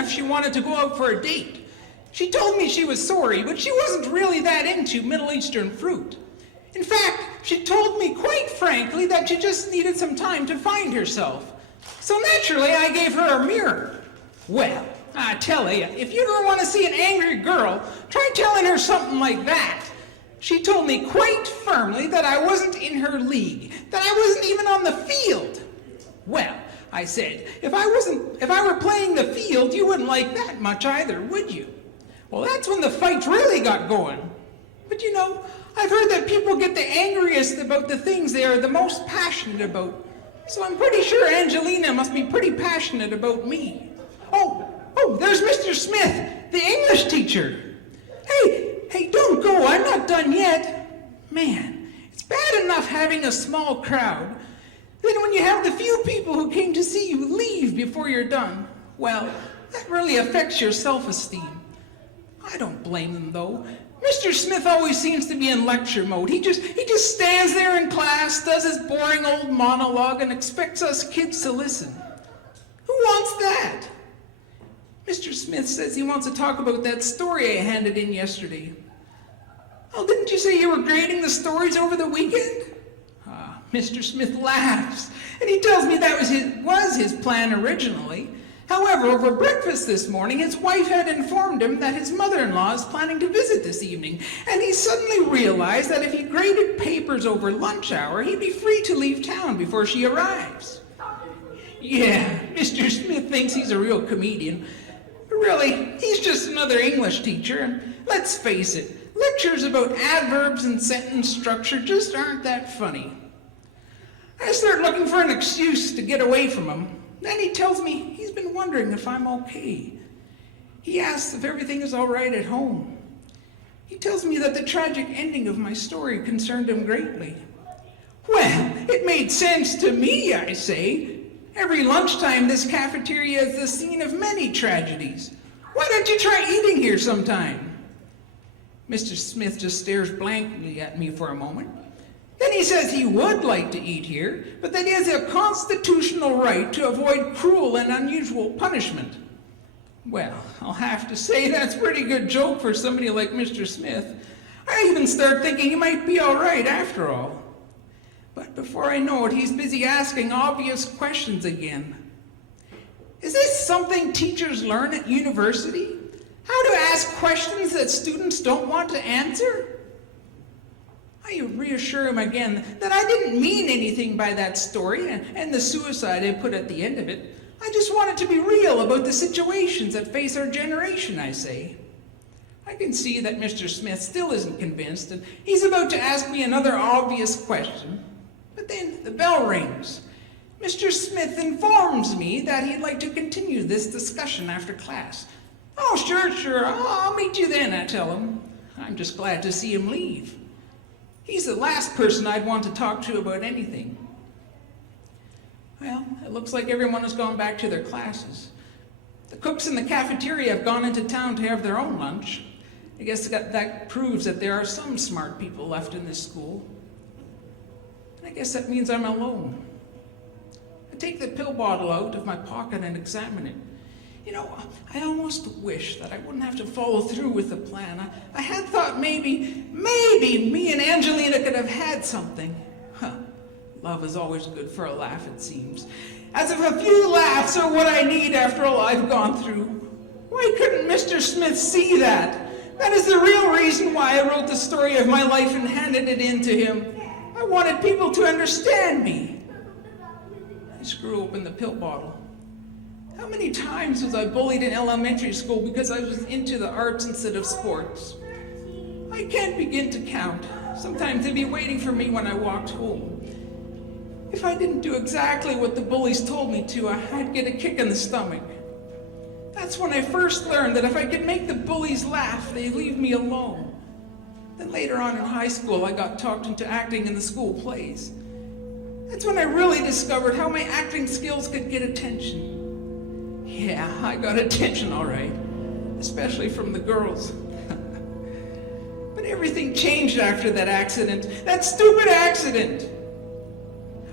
Angelina if she wanted to go out for a date. She told me she was sorry, but she wasn't really that into Middle Eastern fruit. In fact, she told me quite frankly that she just needed some time to find herself. So naturally, I gave her a mirror. Well, I tell you, if you ever want to see an angry girl, try telling her something like that. She told me quite firmly that I wasn't in her league, that I wasn't even on the field. Well, I said, if I were playing the field, you wouldn't like that much either, would you? Well, that's when the fight really got going. But you know, I've heard that people get the angriest about the things they are the most passionate about. So I'm pretty sure Angelina must be pretty passionate about me. Oh, there's Mr. Smith, the English teacher. Hey, don't go, I'm not done yet. Man, it's bad enough having a small crowd. Then when you have the few people who came to see you leave before you're done, well, that really affects your self-esteem. I don't blame them though. Mr. Smith always seems to be in lecture mode. He just stands there in class, does his boring old monologue, and expects us kids to listen. Who wants that? Mr. Smith says he wants to talk about that story I handed in yesterday. Oh, didn't you say you were grading the stories over the weekend? Mr. Smith laughs, and he tells me that was his plan originally. However, over breakfast this morning, his wife had informed him that his mother-in-law is planning to visit this evening, and he suddenly realized that if he graded papers over lunch hour, he'd be free to leave town before she arrives. Yeah, Mr. Smith thinks he's a real comedian. But really, he's just another English teacher, and let's face it, lectures about adverbs and sentence structure just aren't that funny. I start looking for an excuse to get away from him. Then he tells me he's been wondering if I'm okay. He asks if everything is all right at home. He tells me that the tragic ending of my story concerned him greatly. Well, it made sense to me, I say. Every lunchtime, this cafeteria is the scene of many tragedies. Why don't you try eating here sometime? Mr. Smith just stares blankly at me for a moment. Then he says he would like to eat here, but that he has a constitutional right to avoid cruel and unusual punishment. Well, I'll have to say that's a pretty good joke for somebody like Mr. Smith. I even start thinking he might be all right after all. But before I know it, he's busy asking obvious questions again. Is this something teachers learn at university? How to ask questions that students don't want to answer? I reassure him again that I didn't mean anything by that story and the suicide I put at the end of it. I just wanted to be real about the situations that face our generation, I say. I can see that Mr. Smith still isn't convinced, and he's about to ask me another obvious question. But then the bell rings. Mr. Smith informs me that he'd like to continue this discussion after class. Oh, sure, I'll meet you then, I tell him. I'm just glad to see him leave. He's the last person I'd want to talk to about anything. Well, it looks like everyone has gone back to their classes. The cooks in the cafeteria have gone into town to have their own lunch. I guess that proves that there are some smart people left in this school. And I guess that means I'm alone. I take the pill bottle out of my pocket and examine it. You know, I almost wish that I wouldn't have to follow through with the plan. I had thought maybe me and Angelina could have had something. Love is always good for a laugh, it seems. As if a few laughs are what I need after all I've gone through. Why couldn't Mr. Smith see that? That is the real reason why I wrote the story of my life and handed it in to him. I wanted people to understand me. I screw open the pill bottle. How many times was I bullied in elementary school because I was into the arts instead of sports? I can't begin to count. Sometimes they'd be waiting for me when I walked home. If I didn't do exactly what the bullies told me to, I'd get a kick in the stomach. That's when I first learned that if I could make the bullies laugh, they'd leave me alone. Then later on in high school, I got talked into acting in the school plays. That's when I really discovered how my acting skills could get attention. Yeah, I got attention all right, especially from the girls. But everything changed after that accident, that stupid accident.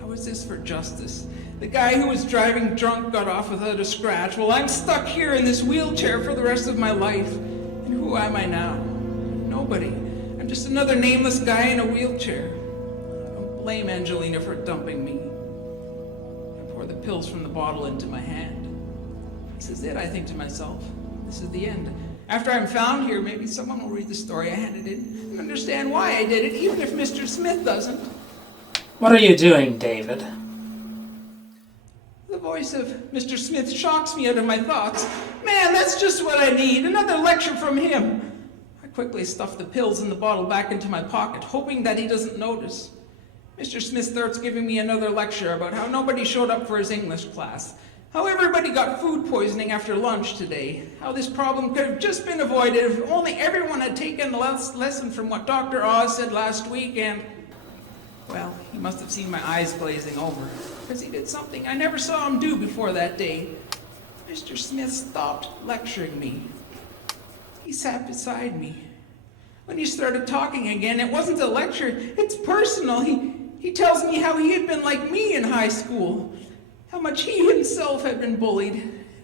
How is this for justice? The guy who was driving drunk got off without a scratch. Well, I'm stuck here in this wheelchair for the rest of my life. And who am I now? Nobody. I'm just another nameless guy in a wheelchair. I don't blame Angelina for dumping me. I pour the pills from the bottle into my hand. This is it, I think to myself. This is the end. After I'm found here, maybe someone will read the story I handed in and understand why I did it, even if Mr. Smith doesn't. What are you doing, David? The voice of Mr. Smith shocks me out of my thoughts. Man, that's just what I need. Another lecture from him. I quickly stuff the pills in the bottle back into my pocket, hoping that he doesn't notice. Mr. Smith starts giving me another lecture about how nobody showed up for his English class, how everybody got food poisoning after lunch today, how this problem could have just been avoided if only everyone had taken a lesson from what Dr. Oz said last week, and... well, he must have seen my eyes glazing over, because he did something I never saw him do before that day. Mr. Smith stopped lecturing me. He sat beside me. When he started talking again, it wasn't a lecture, it's personal. He tells me how he had been like me in high school, how much he himself had been bullied.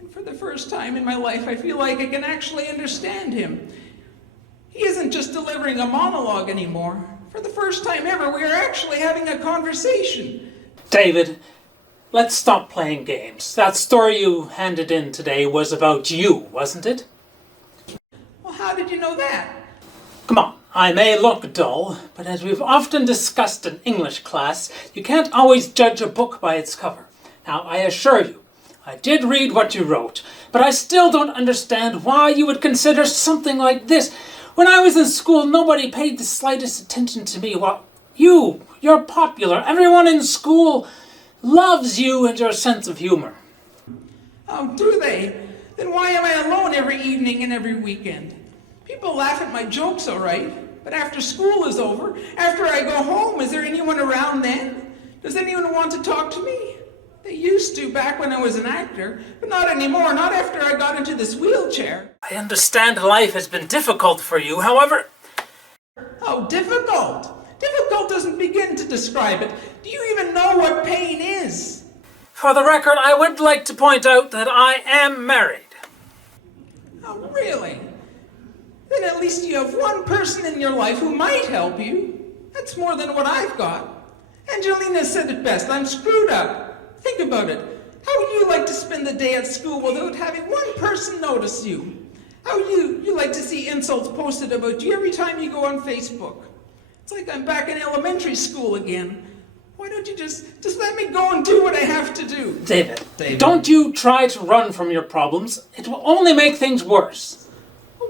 And for the first time in my life, I feel like I can actually understand him. He isn't just delivering a monologue anymore. For the first time ever, we are actually having a conversation. David, let's stop playing games. That story you handed in today was about you, wasn't it? Well, how did you know that? Come on, I may look dull, but as we've often discussed in English class, you can't always judge a book by its cover. Now, I assure you, I did read what you wrote, but I still don't understand why you would consider something like this. When I was in school, nobody paid the slightest attention to me. Well, you're popular. Everyone in school loves you and your sense of humor. Oh, do they? Then why am I alone every evening and every weekend? People laugh at my jokes, all right, but after school is over, after I go home, is there anyone around then? Does anyone want to talk to me? They used to back when I was an actor, but not anymore, not after I got into this wheelchair. I understand life has been difficult for you, however... Oh, difficult? Difficult doesn't begin to describe it. Do you even know what pain is? For the record, I would like to point out that I am married. Oh, really? Then at least you have one person in your life who might help you. That's more than what I've got. Angelina said it best. I'm screwed up. Think about it. How would you like to spend the day at school without having one person notice you? How would you like to see insults posted about you every time you go on Facebook? It's like I'm back in elementary school again. Why don't you just let me go and do what I have to do? David, don't you try to run from your problems. It will only make things worse.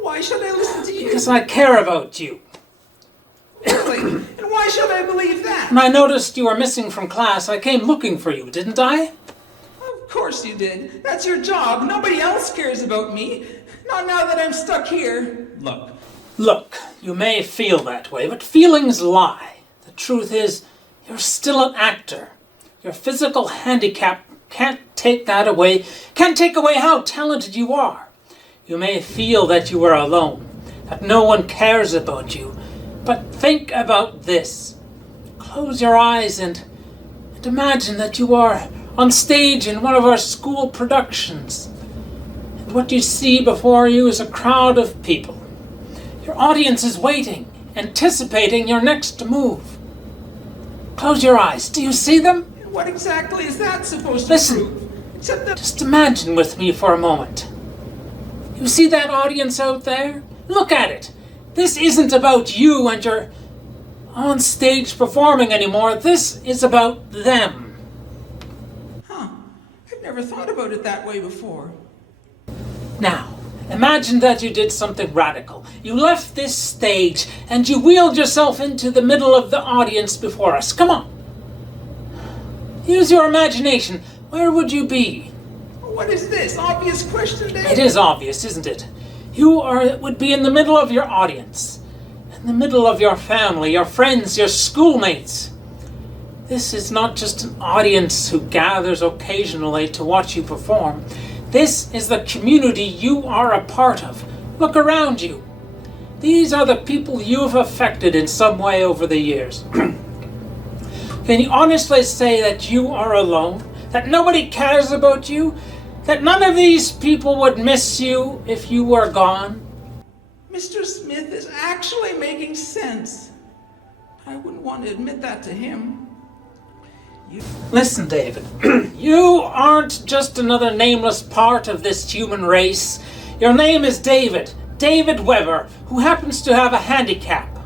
Why should I listen to you? Because I care about you. Really? And why should I believe that? When I noticed you were missing from class, I came looking for you, didn't I? Of course you did. That's your job. Nobody else cares about me. Not now that I'm stuck here. Look, you may feel that way, but feelings lie. The truth is, you're still an actor. Your physical handicap can't take that away, can't take away how talented you are. You may feel that you are alone, that no one cares about you, but think about this. Close your eyes and imagine that you are on stage in one of our school productions. And what you see before you is a crowd of people. Your audience is waiting, anticipating your next move. Close your eyes. Do you see them? What exactly is that supposed to Listen, prove? Except that... Just imagine with me for a moment. You see that audience out there? Look at it. This isn't about you and your on stage performing anymore. This is about them. Huh. I've never thought about it that way before. Now, imagine that you did something radical. You left this stage and you wheeled yourself into the middle of the audience before us. Come on. Use your imagination. Where would you be? What is this? Obvious question, Dad? It is obvious, isn't it? You would be in the middle of your audience. In the middle of your family, your friends, your schoolmates. This is not just an audience who gathers occasionally to watch you perform. This is the community you are a part of. Look around you. These are the people you've affected in some way over the years. Can you honestly say that you are alone? that nobody cares about you, that none of these people would miss you if you were gone? Mr. Smith is actually making sense. I wouldn't want to admit that to him. Listen, David, you aren't just another nameless part of this human race. Your name is David, David Weber, who happens to have a handicap.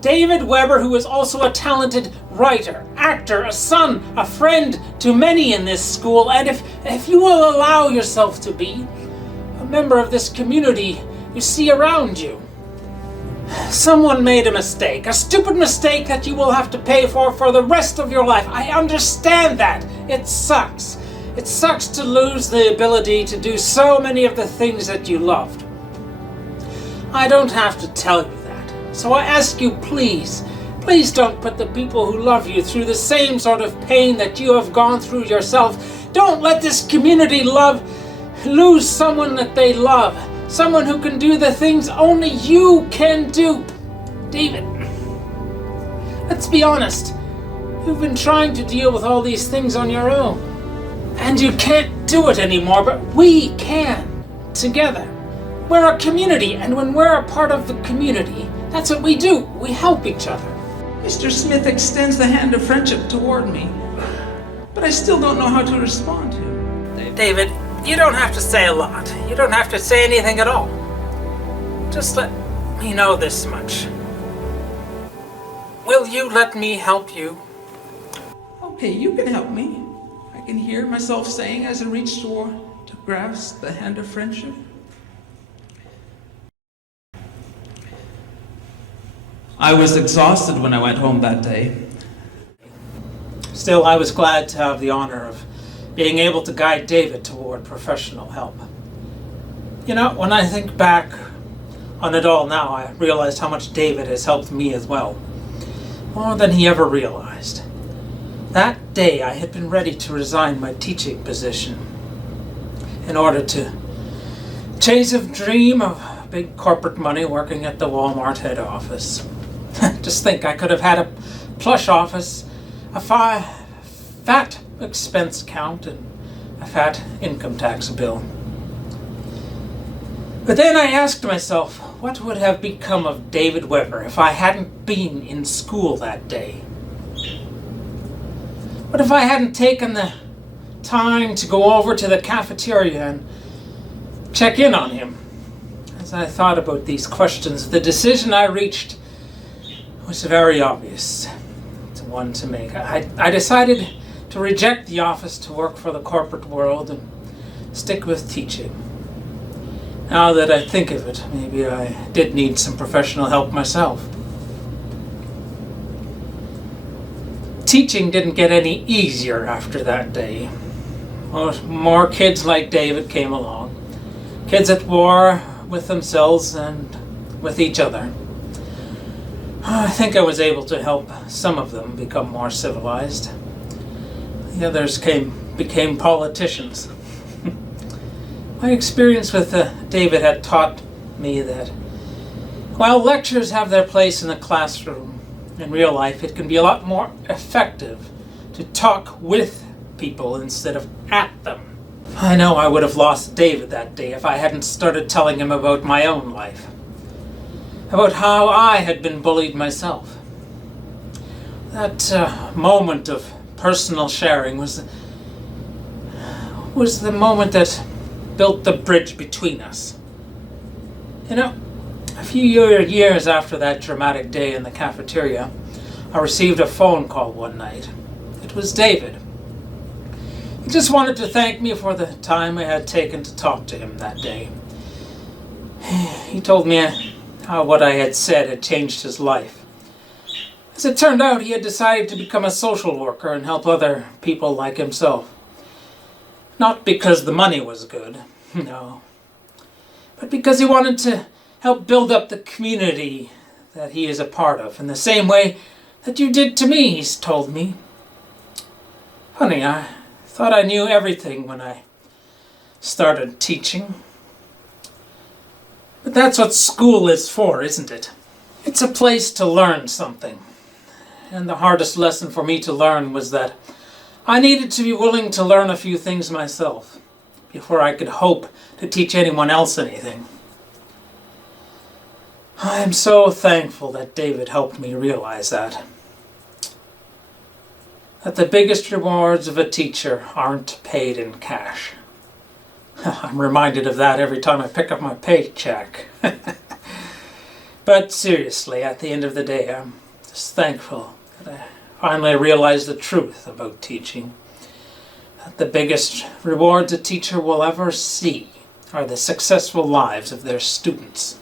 David Weber, who is also a talented writer, actor, a son, a friend to many in this school, and if you will allow yourself to be a member of this community you see around you. Someone made a mistake, a stupid mistake that you will have to pay for the rest of your life. I understand that. It sucks. It sucks to lose the ability to do so many of the things that you loved. I don't have to tell you that. So I ask you, please don't put the people who love you through the same sort of pain that you have gone through yourself. Don't let this community lose someone that they love. Someone who can do the things only you can do. David, let's be honest. You've been trying to deal with all these things on your own. And you can't do it anymore, but we can. Together. We're a community, and when we're a part of the community, that's what we do. We help each other. Mr. Smith extends the hand of friendship toward me, but I still don't know how to respond to him. David, you don't have to say a lot. You don't have to say anything at all. Just let me know this much. Will you let me help you? Okay, you can help me. I can hear myself saying as I reach toward to grasp the hand of friendship. I was exhausted when I went home that day. Still, I was glad to have the honor of being able to guide David toward professional help. You know, when I think back on it all now, I realized how much David has helped me as well. More than he ever realized. That day, I had been ready to resign my teaching position in order to chase a dream of big corporate money working at the Walmart head office. Just think, I could have had a plush office, a fat expense count, and a fat income tax bill. But then I asked myself, what would have become of David Weber if I hadn't been in school that day? What if I hadn't taken the time to go over to the cafeteria and check in on him? As I thought about these questions, the decision I reached was very obvious. It's one to make. I decided to reject the office to work for the corporate world and stick with teaching. Now that I think of it, maybe I did need some professional help myself. Teaching didn't get any easier after that day. More kids like David came along. Kids at war with themselves and with each other. I think I was able to help some of them become more civilized. The others became politicians. My experience with David had taught me that while lectures have their place in the classroom, in real life it can be a lot more effective to talk with people instead of at them. I know I would have lost David that day if I hadn't started telling him about my own life. About how I had been bullied myself. That moment of personal sharing was the moment that built the bridge between us. You know, a few years after that dramatic day in the cafeteria, I received a phone call one night. It was David. He just wanted to thank me for the time I had taken to talk to him that day. He told me how what I had said had changed his life. As it turned out, he had decided to become a social worker and help other people like himself. Not because the money was good, no, but because he wanted to help build up the community that he is a part of in the same way that you did to me, he's told me. Funny, I thought I knew everything when I started teaching. But that's what school is for, isn't it? It's a place to learn something. And the hardest lesson for me to learn was that I needed to be willing to learn a few things myself before I could hope to teach anyone else anything. I am so thankful that David helped me realize that. That the biggest rewards of a teacher aren't paid in cash. I'm reminded of that every time I pick up my paycheck. But seriously, at the end of the day, I'm just thankful that I finally realized the truth about teaching. That the biggest rewards a teacher will ever see are the successful lives of their students.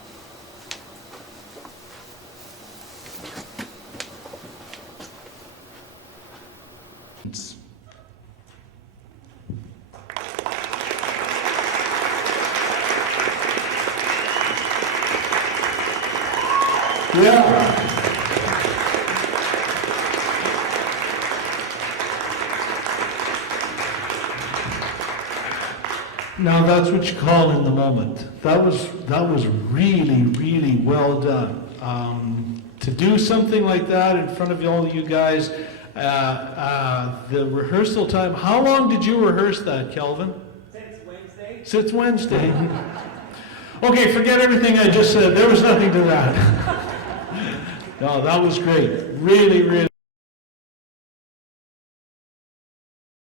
Yeah. Now that's what you call in the moment. That was really, really well done. To do something like that in front of all of you guys, the rehearsal time. How long did you rehearse that, Kelvin? Since Wednesday. Since Wednesday. Okay, forget everything I just said. There was nothing to that. No, that was great. Really, really.